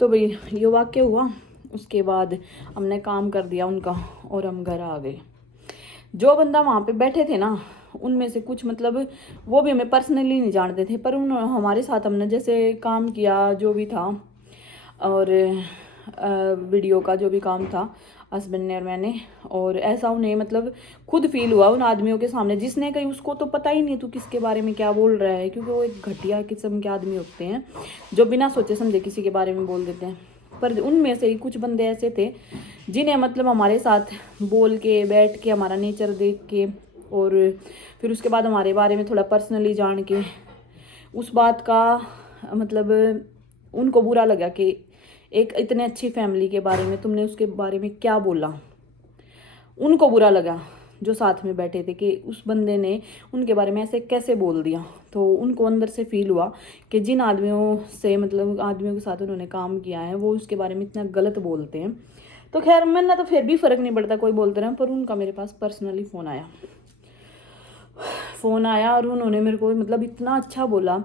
तो भाई ये वाक्य हुआ। उसके बाद हमने काम कर दिया उनका और हम घर आ गए। जो बंदा वहाँ पे बैठे थे ना, उनमें से कुछ मतलब वो भी हमें पर्सनली नहीं जानते थे, पर उन हमारे साथ हमने जैसे काम किया जो भी था, और वीडियो का जो भी काम था हस्बैंड ने और मैंने, और ऐसा उन्हें मतलब खुद फील हुआ उन आदमियों के सामने, जिसने कहीं उसको तो पता ही नहीं तू किसके बारे में क्या बोल रहा है, क्योंकि वो एक घटिया किस्म के आदमी होते हैं जो बिना सोचे समझे किसी के बारे में बोल देते हैं। पर उनमें से ही कुछ बंदे ऐसे थे जिन्हें मतलब हमारे साथ बोल के बैठ के हमारा नेचर देख के और फिर उसके बाद हमारे बारे में थोड़ा पर्सनली जान के उस बात का मतलब उनको बुरा लगा कि एक इतने अच्छी फैमिली के बारे में तुमने उसके बारे में क्या बोला। उनको बुरा लगा जो साथ में बैठे थे कि उस बंदे ने उनके बारे में ऐसे कैसे बोल दिया। तो उनको अंदर से फील हुआ कि जिन आदमियों से मतलब आदमियों के साथ उन्होंने काम किया है वो उसके बारे में इतना गलत बोलते हैं। तो खैर मैंने तो फिर भी फ़र्क नहीं पड़ता कोई बोलते रहे, पर उनका मेरे पास पर्सनली फ़ोन आया और उन्होंने मेरे को मतलब इतना अच्छा बोला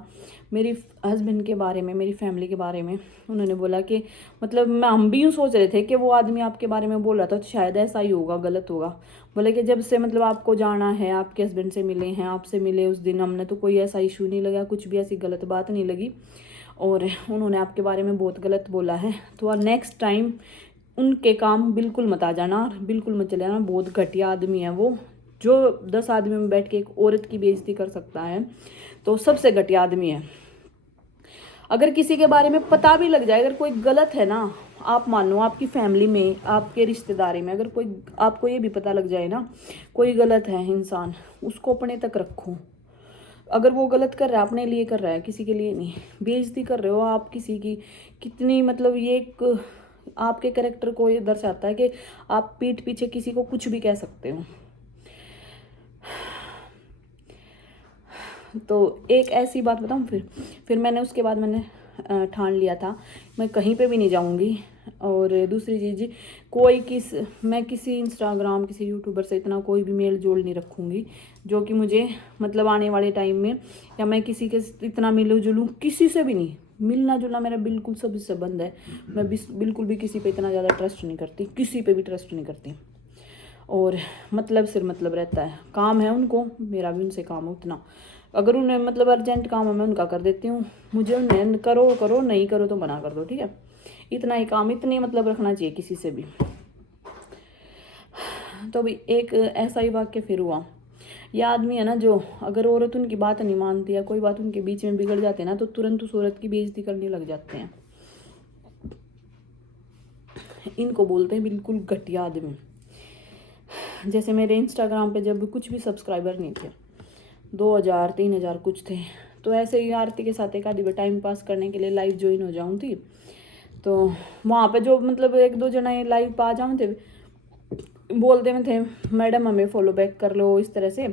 मेरी हस्बैंड के बारे में, मेरी फैमिली के बारे में। उन्होंने बोला कि मतलब हम भी यूँ सोच रहे थे कि वो आदमी आपके बारे में बोल रहा था तो शायद ऐसा ही होगा, गलत होगा। बोले कि जब से मतलब आपको जाना है, आपके हस्बैंड से मिले हैं, आपसे मिले उस दिन हमने तो कोई ऐसा इशू नहीं लगा, कुछ भी ऐसी गलत बात नहीं लगी, और उन्होंने आपके बारे में बहुत गलत बोला है। तो नेक्स्ट टाइम उनके काम बिल्कुल मत आ जाना, बिल्कुल मत चले जाना। बहुत घटिया आदमी है वो, जो 10 आदमी में बैठ के एक औरत की बेइज्जती कर सकता है तो सबसे घटिया आदमी है। अगर किसी के बारे में पता भी लग जाए, अगर कोई गलत है ना, आप मानो आपकी फैमिली में, आपके रिश्तेदारी में अगर कोई आपको ये भी पता लग जाए ना कोई गलत है इंसान, उसको अपने तक रखो। अगर वो गलत कर रहा है अपने लिए कर रहा है, किसी के लिए नहीं। बेइज्जती कर रहे हो आप किसी की, कितनी मतलब ये एक आपके कैरेक्टर को ये दर्शाता है कि आप पीठ पीछे किसी को कुछ भी कह सकते हो। तो एक ऐसी बात बताऊँ, फिर मैंने उसके बाद मैंने ठान लिया था मैं कहीं पे भी नहीं जाऊंगी। और दूसरी चीज़ मैं किसी इंस्टाग्राम किसी यूट्यूबर से इतना कोई भी मेल जोल नहीं रखूँगी जो कि मुझे मतलब आने वाले टाइम में, या मैं किसी के इतना मिलूँ जुलूँ, किसी से भी नहीं। मिलना जुलना मेरा बिल्कुल सबसे बंद है। मैं बिल्कुल भी किसी पे इतना ज़्यादा ट्रस्ट नहीं करती, किसी पे भी ट्रस्ट नहीं करती। और मतलब सिर मतलब रहता है, काम है उनको, मेरा भी उनसे काम है उतना। अगर उन्हें मतलब अर्जेंट काम है मैं उनका कर देती हूँ, मुझे उन्हें करो करो, नहीं करो तो मना कर दो, ठीक है। इतना ही काम, इतनी मतलब रखना चाहिए किसी से भी। तो भी एक ऐसा ही वाक्य फिर हुआ। ये आदमी है ना जो अगर औरत उनकी बात नहीं मानती है, कोई बात उनके बीच में बिगड़ जाती है ना, तो तुरंत उस औरत की बेइज्जती करने लग जाते हैं। इनको बोलते हैं बिल्कुल घटिया आदमी। जैसे मेरे इंस्टाग्राम पे जब कुछ भी सब्सक्राइबर नहीं थे, 2000 3000 कुछ थे, तो ऐसे ही आरती के साथ एक आधी बार टाइम पास करने के लिए लाइव ज्वाइन हो जाऊँ थी। तो वहाँ पे जो मतलब एक दो जना लाइव पा जाऊँ थे, बोलते में थे मैडम हमें फॉलो बैक कर लो इस तरह से।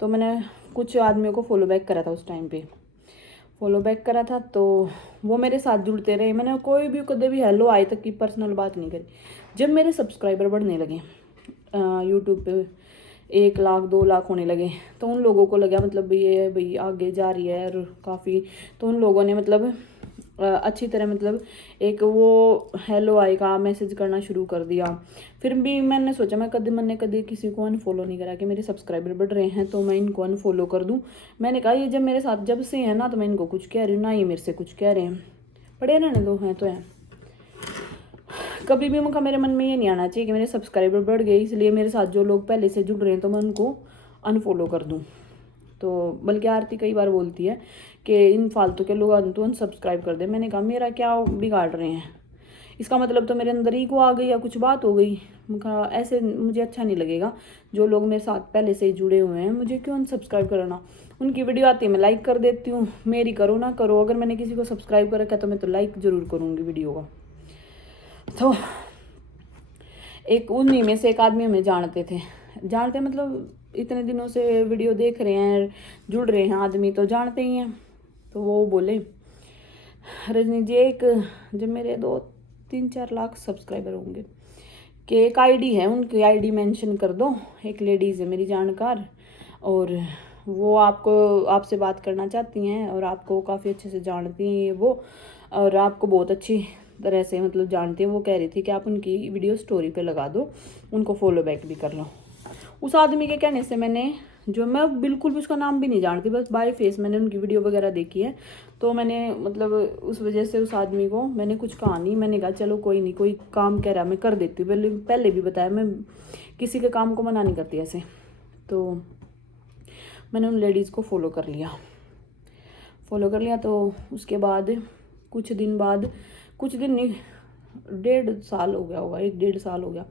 तो मैंने कुछ आदमियों को फॉलो बैक करा था, उस टाइम पे फॉलो बैक करा था, तो वो मेरे साथ जुड़ते रहे। मैंने कोई भी कदे भी हेलो आए तक की पर्सनल बात नहीं करी। जब मेरे सब्सक्राइबर बढ़ने लगे यूट्यूब पे 1 लाख 2 लाख होने लगे, तो उन लोगों को लगा मतलब ये भाई आगे जा रही है और काफ़ी, तो उन लोगों ने मतलब अच्छी तरह मतलब एक वो हेलो आई का मैसेज करना शुरू कर दिया। फिर भी मैंने सोचा मैंने कभी किसी को अनफॉलो नहीं करा कि मेरे सब्सक्राइबर बढ़ रहे हैं तो मैं इनको अनफॉलो कर दूं। मैंने कहा ये जब मेरे साथ जब से है ना, तो मैं इनको कुछ कह रही हूँ ना, ये मेरे से कुछ कह रहे हैं, पढ़े रहने दो, हैं तो हैं। कभी भी मेरे मन में ये नहीं आना चाहिए कि मेरे सब्सक्राइबर बढ़ गए इसलिए मेरे साथ जो लोग पहले से जुड़ रहे हैं तो मैं उनको अनफॉलो कर दूं। तो बल्कि आरती कई बार बोलती है कि इन फालतू के लोग तो अनसब्सक्राइब कर दे। मैंने कहा मेरा क्या बिगाड़ रहे हैं, इसका मतलब तो मेरे अंदर ईगो आ गई या कुछ बात हो गई। कहा ऐसे मुझे अच्छा नहीं लगेगा, जो लोग मेरे साथ पहले से ही जुड़े हुए हैं मुझे क्यों अनसब्सक्राइब करना। उनकी वीडियो आती है मैं लाइक कर देती हूँ, मेरी करो ना करो, अगर मैंने किसी को सब्सक्राइब कर रखा है तो मैं तो लाइक ज़रूर करूँगी वीडियो का। तो एक उन्हीं में से एक आदमी हमें जानते मतलब इतने दिनों से वीडियो देख रहे हैं, जुड़ रहे हैं आदमी तो जानते ही हैं। तो वो बोले रजनी जी एक जब मेरे 2-3-4 लाख सब्सक्राइबर होंगे कि एक आईडी है, उनकी आईडी मेंशन कर दो, एक लेडीज़ है मेरी जानकार और वो आपसे बात करना चाहती हैं और आपको काफ़ी अच्छे से जानती हैं ये वो, और आपको बहुत अच्छी तरह से मतलब जानती हैं, वो कह रही थी कि आप उनकी वीडियो स्टोरी पे लगा दो, उनको फॉलो बैक भी कर लो। उस आदमी के कहने से मैंने, जो मैं बिल्कुल भी उसका नाम भी नहीं जानती, बस बाय फेस मैंने उनकी वीडियो वगैरह देखी है, तो मैंने मतलब उस वजह से उस आदमी को मैंने कुछ कहा नहीं। मैंने कहा चलो कोई नहीं, कोई काम कह रहा मैं कर देती हूँ, पहले भी बताया मैं किसी के काम को मना नहीं करती ऐसे। तो मैंने उन लेडीज़ को फॉलो कर लिया। तो उसके बाद कुछ दिन नहीं, 1.5 साल हो गया होगा, 1-1.5 साल हो गया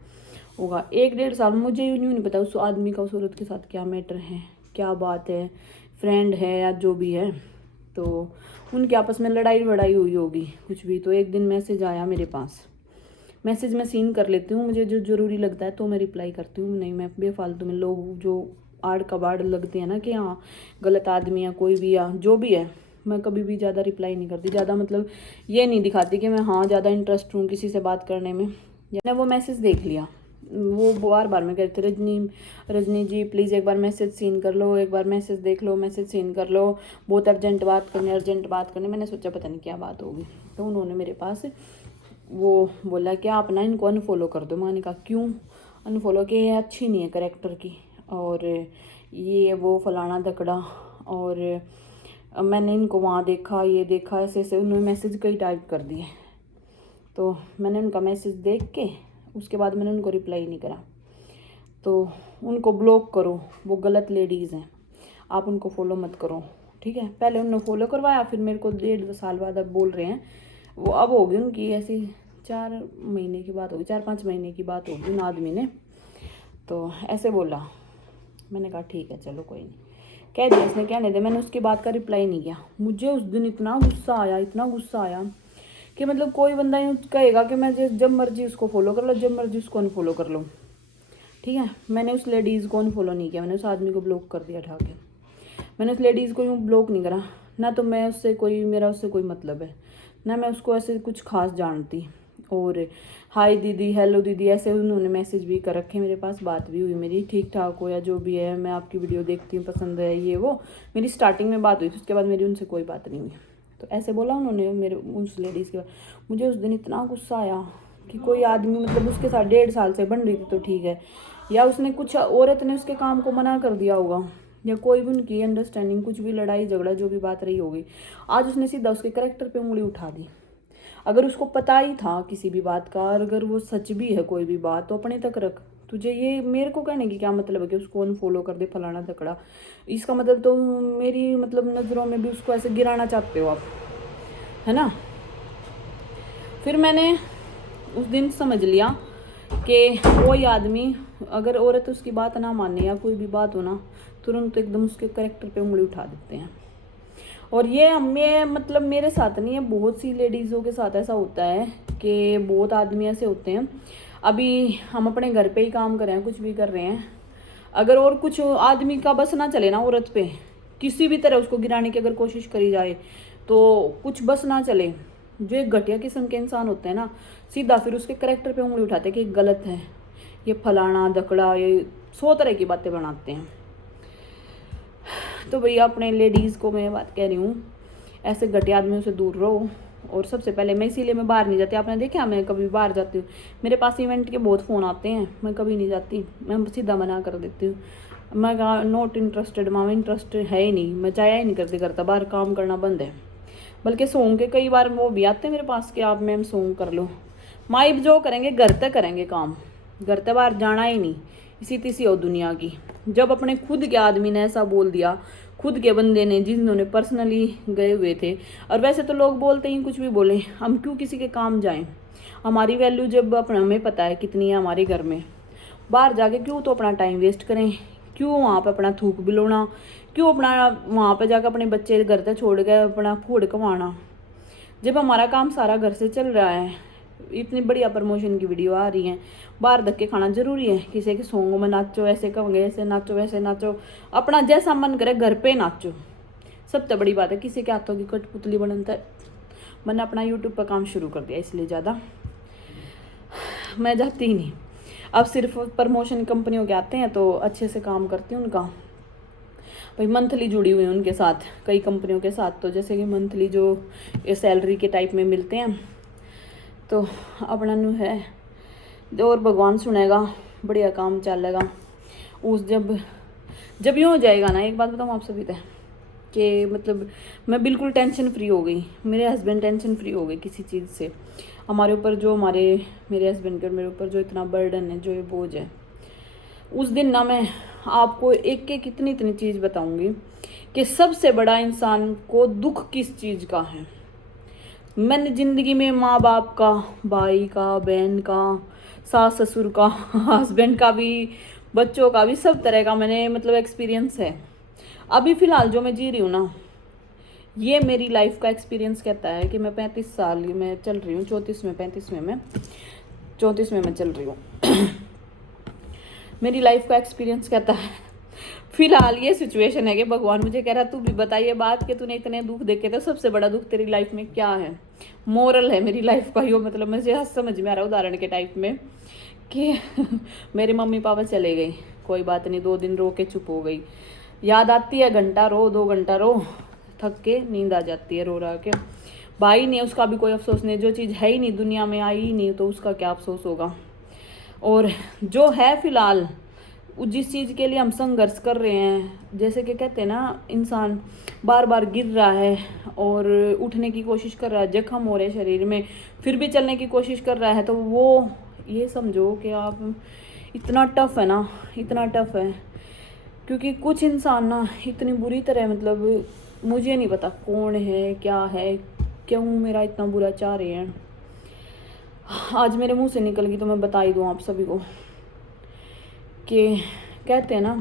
होगा, 1-1.5 साल। मुझे यूँ नहीं पता उस आदमी का उस औरत के साथ क्या मैटर है, क्या बात है, फ्रेंड है या जो भी है, तो उनके आपस में लड़ाई वड़ाई हुई होगी कुछ भी। तो एक दिन मैसेज आया मेरे पास, मैसेज मैं सीन कर लेती हूँ, मुझे जो ज़रूरी लगता है तो मैं रिप्लाई करती हूँ, नहीं मैं बेफालतू में लोग जो आड़ कबाड़ लगते हैं ना कि हाँ गलत आदमी या कोई भी या जो भी है, मैं कभी भी ज़्यादा रिप्लाई नहीं करती, ज़्यादा मतलब ये नहीं दिखाती कि मैं हाँ ज़्यादा इंटरेस्ट हूँ किसी से बात करने में। मैंने वो मैसेज देख लिया, वो बार बार मैं कहती रजनी जी प्लीज़ एक बार मैसेज सीन कर लो, एक बार मैसेज देख लो, मैसेज सीन कर लो, बहुत अर्जेंट बात करनी। मैंने सोचा पता नहीं क्या बात होगी, तो उन्होंने मेरे पास वो बोला कि आप ना इनको अनफॉलो कर दो। मैंने कहा क्यों अनफॉलो, कि ये अच्छी नहीं है करेक्टर की, और ये वो फलाना धकड़ा, और मैंने इनको वहाँ देखा, ये देखा, ऐसे उन्होंने मैसेज कई टाइप कर दिए। तो मैंने उनका मैसेज देख के उसके बाद मैंने उनको रिप्लाई नहीं करा। तो उनको ब्लॉक करो, वो गलत लेडीज़ हैं, आप उनको फॉलो मत करो, ठीक है। पहले उन्होंने फॉलो करवाया, फिर मेरे को 1.5 साल बाद अब बोल रहे हैं, वो अब होगी उनकी ऐसी 4 महीने की बात होगी, 4-5 महीने की बात होगी उन आदमी ने, तो ऐसे बोला। मैंने कहा ठीक है चलो कोई नहीं, कह दिया इसने, कहने दे। मैंने उसकी बात का रिप्लाई नहीं किया। मुझे उस दिन इतना गुस्सा आया कि मतलब कोई बंदा यूँ कहेगा कि मैं जब मर्जी उसको फॉलो कर लो, जब मर्जी उसको अनफॉलो कर लो, ठीक है। मैंने उस लेडीज़ को अनफॉलो नहीं किया, मैंने उस आदमी को ब्लॉक कर दिया उठा के। मैंने उस लेडीज़ को यूँ ब्लॉक नहीं करा, ना तो मैं उससे मेरा उससे कोई मतलब है, ना मैं उसको ऐसे कुछ खास जानती। और हाय दीदी, हेलो दीदी, ऐसे उन्होंने मैसेज भी कर रखे, मेरे पास बात भी हुई मेरी, ठीक ठाक हो या जो भी है, मैं आपकी वीडियो देखती हूँ, पसंद है ये वो, मेरी स्टार्टिंग में बात हुई थी, उसके बाद मेरी उनसे कोई बात नहीं हुई। तो ऐसे बोला उन्होंने मेरे उस लेडीज़ के बाद। मुझे उस दिन इतना गुस्सा आया कि कोई आदमी मतलब उसके साथ 1.5 साल से बन रही थी तो ठीक है, या उसने कुछ औरत ने उसके काम को मना कर दिया होगा, या कोई भी उनकी अंडरस्टैंडिंग, कुछ भी लड़ाई झगड़ा जो भी बात रही होगी, आज उसने सीधा उसके करैक्टर पे उंगली उठा दी। अगर उसको पता ही था किसी भी बात का, और अगर वो सच भी है कोई भी बात, तो अपने तक रख। तुझे ये मेरे को कहने की क्या मतलब है कि उसको अनफॉलो कर दे फलाना धकड़ा, इसका मतलब तो मेरी मतलब नज़रों में भी उसको ऐसे गिराना चाहते हो आप, है ना। फिर मैंने उस दिन समझ लिया कि कोई आदमी अगर औरत उसकी बात ना माने या कोई भी बात हो ना, तुरंत एकदम उसके करैक्टर पे उंगली उठा देते हैं। और ये हमें मतलब मेरे साथ नहीं है, बहुत सी लेडीज़ों के साथ ऐसा होता है कि बहुत आदमी ऐसे होते हैं। अभी हम अपने घर पे ही काम कर रहे हैं, कुछ भी कर रहे हैं, अगर और कुछ आदमी का बस ना चले ना औरत पे, किसी भी तरह उसको गिराने की अगर कोशिश करी जाए तो कुछ बस ना चले, जो एक घटिया किस्म के इंसान होते हैं ना, सीधा फिर उसके करैक्टर पे उंगली उठाते हैं कि गलत है, ये फलाना धकड़ा, ये 100 तरह की बातें बनाते हैं। तो भैया अपने लेडीज़ को मैं बात कह रही हूँ, ऐसे घटिया आदमियों से दूर रहो। और सबसे पहले मैं इसीलिए मैं बाहर नहीं जाती, आपने देखा मैं कभी बाहर जाती हूँ, मेरे पास इवेंट के बहुत फ़ोन आते हैं, मैं कभी नहीं जाती, मैं सीधा मना कर देती हूँ। मैं कहा नॉट इंटरेस्टेड, मामा इंटरेस्ट है ही नहीं, मैं जाया ही नहीं करता, बाहर काम करना बंद है। बल्कि सॉन्ग के कई बार वो भी आते हैं मेरे पास कि आप मैम सॉन्ग कर लो, माइब जो करेंगे घर तक करेंगे काम, घर तक बाहर जाना ही नहीं, इसी तीसी हो दुनिया की। जब अपने खुद के आदमी ने ऐसा बोल दिया, खुद के बंदे ने, जिन्होंने पर्सनली गए हुए थे, और वैसे तो लोग बोलते ही कुछ भी बोले, हम क्यों किसी के काम जाएं, हमारी वैल्यू जब अपना हमें पता है कितनी है हमारे घर में, बाहर जाके क्यों तो अपना टाइम वेस्ट करें, क्यों वहाँ पे अपना थूक बिलोना, क्यों अपना वहाँ पे जाकर अपने बच्चे घर तक छोड़ के अपना फोड़ कमाना, जब हमारा काम सारा घर से चल रहा है। इतनी बढ़िया प्रमोशन की वीडियो आ रही है, बाहर धक्के खाना जरूरी है, किसी के सॉन्ग में नाचो, ऐसे कहोगे ऐसे नाचो वैसे नाचो, अपना जैसा मन करे घर पे नाचो। सबसे बड़ी बात है किसी के हाथों की कठपुतली बनता है। मैंने अपना यूट्यूब पर काम शुरू कर दिया, इसलिए ज़्यादा मैं जाती ही नहीं, अब सिर्फ प्रमोशन कंपनियों के आते हैं तो अच्छे से काम करती हूँ उनका। भाई मंथली जुड़ी हुई हूँ उनके साथ, कई कंपनियों के साथ, तो जैसे कि मंथली जो सैलरी के टाइप में मिलते हैं, तो अपना न्यू है और भगवान सुनेगा, बढ़िया काम चलेगा। उस जब यूँ हो जाएगा ना, एक बात बताऊँ आप सभी तक कि मतलब मैं बिल्कुल टेंशन फ्री हो गई, मेरे हस्बैंड टेंशन फ्री हो गए किसी चीज़ से। हमारे ऊपर जो मेरे हस्बैंड के और मेरे ऊपर जो इतना बर्डन है, जो ये बोझ है, उस दिन ना मैं आपको एक एक इतनी चीज़ बताऊंगी कि सबसे बड़ा इंसान को दुख किस चीज़ का है। मैंने ज़िंदगी में माँ बाप का, भाई का, बहन का, सास ससुर का, हस्बैंड का भी, बच्चों का भी, सब तरह का मैंने मतलब एक्सपीरियंस है। अभी फ़िलहाल जो मैं जी रही हूँ ना, ये मेरी लाइफ का एक्सपीरियंस कहता है कि मैं 35 साल में चल रही हूँ, 34 में मैं चल रही हूँ। मेरी लाइफ का एक्सपीरियंस कहता है फिलहाल ये सिचुएशन है कि भगवान मुझे कह रहा तू भी बता ये बात कि तूने इतने दुख देखे, तो सबसे बड़ा दुख तेरी लाइफ में क्या है, मोरल है मेरी लाइफ का यो। मतलब मुझे समझ में आ रहा है उदाहरण के टाइप में कि मेरे मम्मी पापा चले गए, कोई बात नहीं, 2 दिन रो के चुप हो गई, याद आती है, घंटा रो, 2 घंटा रो, थक के नींद आ जाती है रो रहा के। भाई नहीं, उसका भी कोई अफसोस नहीं, जो चीज़ है ही नहीं, दुनिया में आई ही नहीं, तो उसका क्या अफसोस होगा। और जो है फिलहाल, जिस चीज़ के लिए हम संघर्ष कर रहे हैं, जैसे कि कहते हैं ना, इंसान बार बार गिर रहा है और उठने की कोशिश कर रहा है, जख्म हो रहे शरीर में, फिर भी चलने की कोशिश कर रहा है, तो वो ये समझो कि आप इतना टफ है ना, इतना टफ है। क्योंकि कुछ इंसान ना इतनी बुरी तरह, मतलब मुझे नहीं पता कौन है, क्या है, क्यों मेरा इतना बुरा चाह रहे हैं। आज मेरे मुंह से निकल गई तो मैं बता ही दूँ आप सभी को कि कहते हैं ना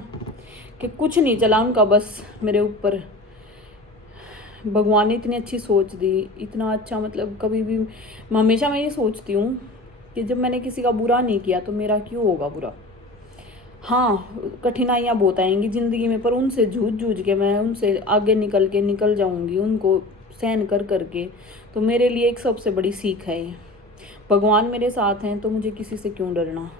कि कुछ नहीं चला उनका बस मेरे ऊपर। भगवान ने इतनी अच्छी सोच दी, इतना अच्छा, मतलब कभी भी हमेशा मैं ये सोचती हूँ कि जब मैंने किसी का बुरा नहीं किया तो मेरा क्यों होगा बुरा। हाँ, कठिनाइयाँ बहुत आएंगी ज़िंदगी में, पर उनसे जूझ के मैं उनसे आगे निकल जाऊँगी, उनको सहन कर करके। तो मेरे लिए एक सबसे बड़ी सीख है ये। भगवान मेरे साथ हैं तो मुझे किसी से क्यों डरना।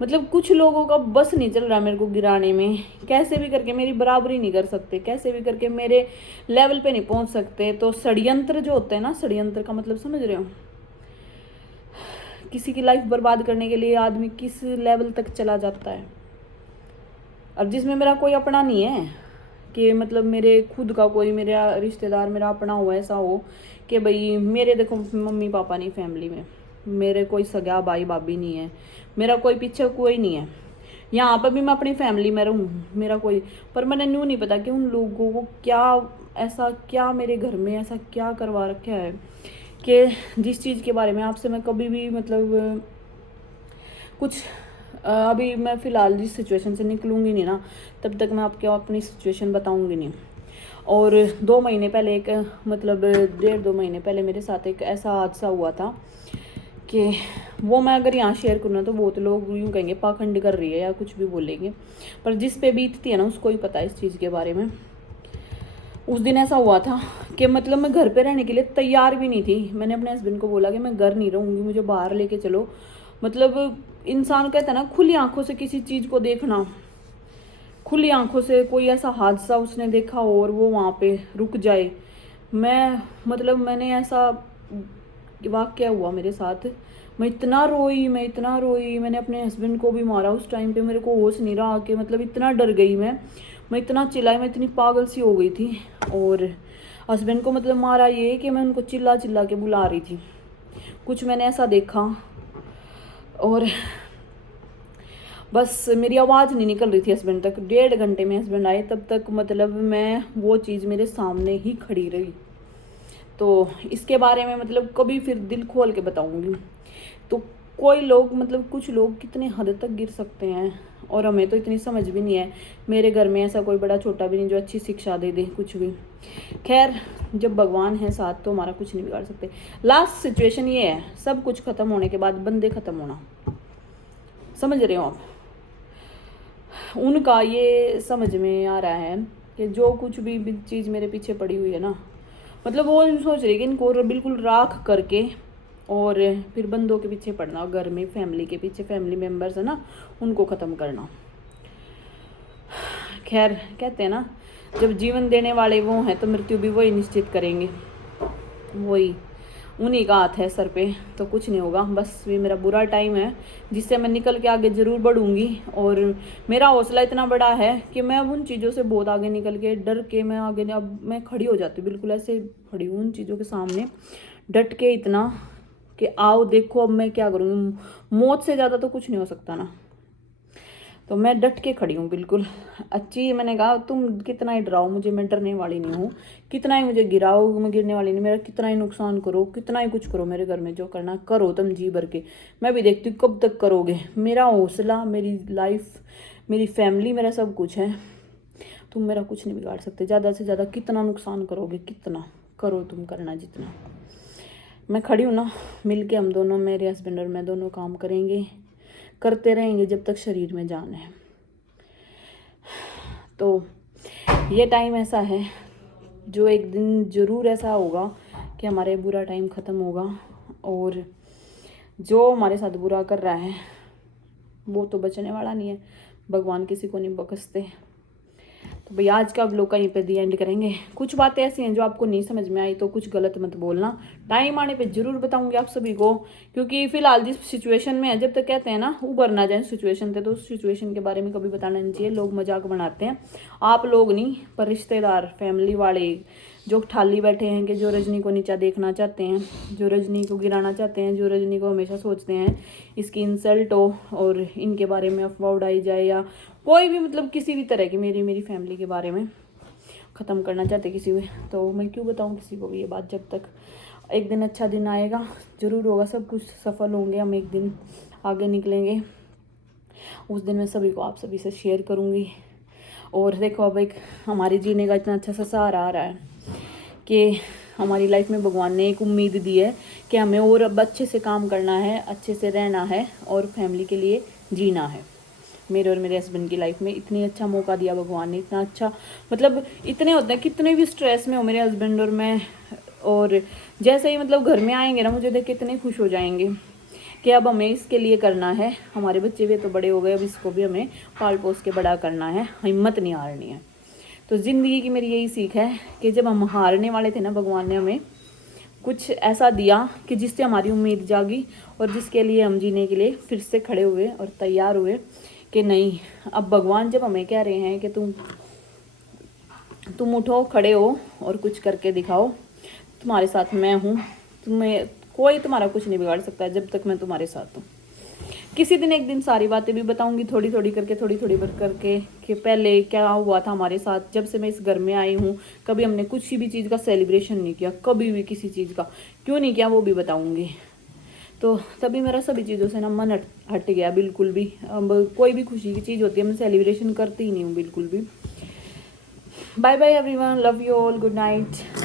मतलब कुछ लोगों का बस नहीं चल रहा मेरे को गिराने में, कैसे भी करके मेरी बराबरी नहीं कर सकते, कैसे भी करके मेरे लेवल पे नहीं पहुंच सकते। तो षड्यंत्र जो होते हैं ना, षड्यंत्र का मतलब समझ रहे हो, किसी की लाइफ बर्बाद करने के लिए आदमी किस लेवल तक चला जाता है। और जिसमें मेरा कोई अपना नहीं है कि मतलब मेरे खुद का कोई मेरा रिश्तेदार मेरा अपना हो, ऐसा हो कि भाई मेरे देखो मम्मी पापा नहीं फैमिली में, मेरे कोई सगा भाई भाभी नहीं है, मेरा कोई पीछे कोई नहीं है। यहाँ पर भी मैं अपनी फैमिली में रहूँ, मेरा कोई, पर मैंने न्यू नहीं पता कि उन लोगों को क्या मेरे घर में ऐसा क्या करवा रखा है कि जिस चीज़ के बारे में आपसे मैं कभी भी मतलब कुछ अभी मैं फ़िलहाल जिस सिचुएशन से निकलूँगी नहीं ना, तब तक मैं आपको अपनी सिचुएशन बताऊँगी नहीं। और 2 महीने पहले एक मतलब 1.5-2 महीने पहले मेरे साथ एक ऐसा हादसा हुआ था कि वो मैं अगर यहाँ शेयर करूँ ना तो बहुत लोग यूँ कहेंगे पाखंड कर रही है या कुछ भी बोलेंगे, पर जिस पे बीतती है ना उसको ही पता है इस चीज़ के बारे में। उस दिन ऐसा हुआ था कि मतलब मैं घर पे रहने के लिए तैयार भी नहीं थी। मैंने अपने हस्बैंड को बोला कि मैं घर नहीं रहूँगी, मुझे बाहर लेके चलो। मतलब इंसान कहता है ना, खुली आंखों से किसी चीज़ को देखना, खुली आंखों से कोई ऐसा हादसा उसने देखा हो और वो वहाँ पे रुक जाए। मैंने ऐसा वाक़या हुआ मेरे साथ, मैं इतना रोई, मैंने अपने हस्बैंड को भी मारा उस टाइम पे, मेरे को होश नहीं रहा कि मतलब इतना डर गई मैं इतना चिल्लाई, मैं इतनी पागल सी हो गई थी। और हस्बैंड को मतलब मारा ये कि मैं उनको चिल्ला के बुला रही थी, कुछ मैंने ऐसा देखा। और बस मेरी आवाज़ नहीं निकल रही थी हस्बैंड तक। 1.5 घंटे में हस्बैंड आए, तब तक मतलब मैं वो चीज़ मेरे सामने ही खड़ी रही। तो इसके बारे में मतलब कभी फिर दिल खोल के बताऊंगी। तो कोई लोग मतलब कुछ लोग कितने हद तक गिर सकते हैं, और हमें तो इतनी समझ भी नहीं है। मेरे घर में ऐसा कोई बड़ा छोटा भी नहीं जो अच्छी शिक्षा दे दे कुछ भी। खैर, जब भगवान है साथ तो हमारा कुछ नहीं बिगाड़ सकते। लास्ट सिचुएशन ये है, सब कुछ खत्म होने के बाद बंदे खत्म होना, समझ रहे हो आप। उनका ये समझ में आ रहा है कि जो कुछ भी चीज़ मेरे पीछे पड़ी हुई है ना, मतलब वो सोच रही है कि इनको बिल्कुल राख करके और फिर बंदों के पीछे पड़ना, घर में फैमिली के पीछे, फैमिली मेम्बर्स है ना, उनको ख़त्म करना। खैर, कहते हैं ना, जब जीवन देने वाले वो हैं तो मृत्यु भी वही निश्चित करेंगे, वही। उन्हीं का हाथ है सर पे, तो कुछ नहीं होगा। बस ये मेरा बुरा टाइम है जिससे मैं निकल के आगे ज़रूर बढ़ूंगी। और मेरा हौसला इतना बड़ा है कि मैं अब उन चीज़ों से बहुत आगे निकल के डर के मैं आगे अब मैं खड़ी हो जाती हूँ, बिल्कुल ऐसे खड़ी हूँ उन चीज़ों के सामने डट के इतना कि आओ देखो अब मैं क्या करूँगी। मौत से ज़्यादा तो कुछ नहीं हो सकता ना। तो मैं डट के खड़ी हूँ बिल्कुल अच्छी। मैंने कहा तुम कितना ही डराओ मुझे, मैं डरने वाली नहीं हूँ। कितना ही मुझे गिराओ, मैं गिरने वाली नहीं। मेरा कितना ही नुकसान करो, कितना ही कुछ करो मेरे घर में, जो करना करो तुम जी भर के। मैं भी देखती हूँ कब तक करोगे। मेरा हौसला, मेरी लाइफ, मेरी फैमिली, मेरा सब कुछ है। तुम मेरा कुछ नहीं बिगाड़ सकते। ज़्यादा से ज़्यादा कितना नुकसान करोगे, कितना करो तुम, करना जितना। मैं खड़ी हूँ ना, मिल के हम दोनों, मेरे हस्बैंड और मैं दोनों काम करेंगे, करते रहेंगे जब तक शरीर में जान है। तो ये टाइम ऐसा है जो एक दिन ज़रूर ऐसा होगा कि हमारे बुरा टाइम ख़त्म होगा। और जो हमारे साथ बुरा कर रहा है वो तो बचने वाला नहीं है, भगवान किसी को नहीं बख्शते। तो भैया आज का व्लॉग कहीं पे दी एंड करेंगे। कुछ बातें ऐसी हैं जो आपको नहीं समझ में आई तो कुछ गलत मत बोलना, टाइम आने पे जरूर बताऊंगी आप सभी को। क्योंकि फिलहाल जिस सिचुएशन में है, जब तक कहते हैं ना उबर ना जाए सिचुएशन से, तो उस सिचुएशन के बारे में कभी बताना नहीं चाहिए। लोग मजाक बनाते हैं, आप लोग नहीं पर रिश्तेदार, फैमिली वाले जो ठाली बैठे हैं कि जो रजनी को नीचा देखना चाहते हैं, जो रजनी को गिराना चाहते हैं, जो रजनी को हमेशा सोचते हैं इसकी इंसल्ट हो और इनके बारे में अफवाह उड़ाई जाए, या कोई भी मतलब किसी भी तरह की मेरी फैमिली के बारे में ख़त्म करना चाहते किसी भी, तो मैं क्यों बताऊं किसी को भी ये बात। जब तक एक दिन अच्छा दिन आएगा ज़रूर होगा, सब कुछ सफल होंगे, हम एक दिन आगे निकलेंगे। उस दिन मैं सभी को, आप सभी से शेयर करूँगी। और देखो अब एक हमारे जीने का इतना अच्छा सा सहारा आ रहा है कि हमारी लाइफ में भगवान ने एक उम्मीद दी है कि हमें और अब अच्छे से काम करना है, अच्छे से रहना है और फैमिली के लिए जीना है। मेरे और मेरे हस्बैंड की लाइफ में इतनी अच्छा मौका दिया भगवान ने, इतना अच्छा, मतलब इतने होते हैं कितने भी स्ट्रेस में हो मेरे हस्बैंड और मैं, और जैसे ही मतलब घर में आएंगे ना मुझे देख के इतने खुश हो जाएंगे कि अब हमें इसके लिए करना है। हमारे बच्चे भी तो बड़े हो गए, अब इसको भी हमें पाल पोस के बड़ा करना है, हिम्मत नहीं हारनी है। तो ज़िंदगी की मेरी यही सीख है कि जब हम हारने वाले थे ना, भगवान ने हमें कुछ ऐसा दिया कि जिससे हमारी उम्मीद जागी और जिसके लिए हम जीने के लिए फिर से खड़े हुए और तैयार हुए कि नहीं, अब भगवान जब हमें कह रहे हैं कि तुम उठो, खड़े हो और कुछ करके दिखाओ, तुम्हारे साथ मैं हूँ, तुम्हें कोई तुम्हारा कुछ नहीं बिगाड़ सकता जब तक मैं तुम्हारे साथ हूँ। किसी दिन एक दिन सारी बातें भी बताऊंगी, थोड़ी थोड़ी करके कि पहले क्या हुआ था हमारे साथ। जब से मैं इस घर में आई हूँ कभी हमने कुछ भी चीज़ का सेलिब्रेशन नहीं किया, कभी भी किसी चीज़ का क्यों नहीं किया वो भी बताऊंगी। तो तभी मेरा सभी चीज़ों से ना मन हट गया बिल्कुल भी। अब कोई भी खुशी की चीज़ होती है मैं सेलिब्रेशन करती ही नहीं हूँ बिल्कुल भी। Bye bye everyone, love you all, good night.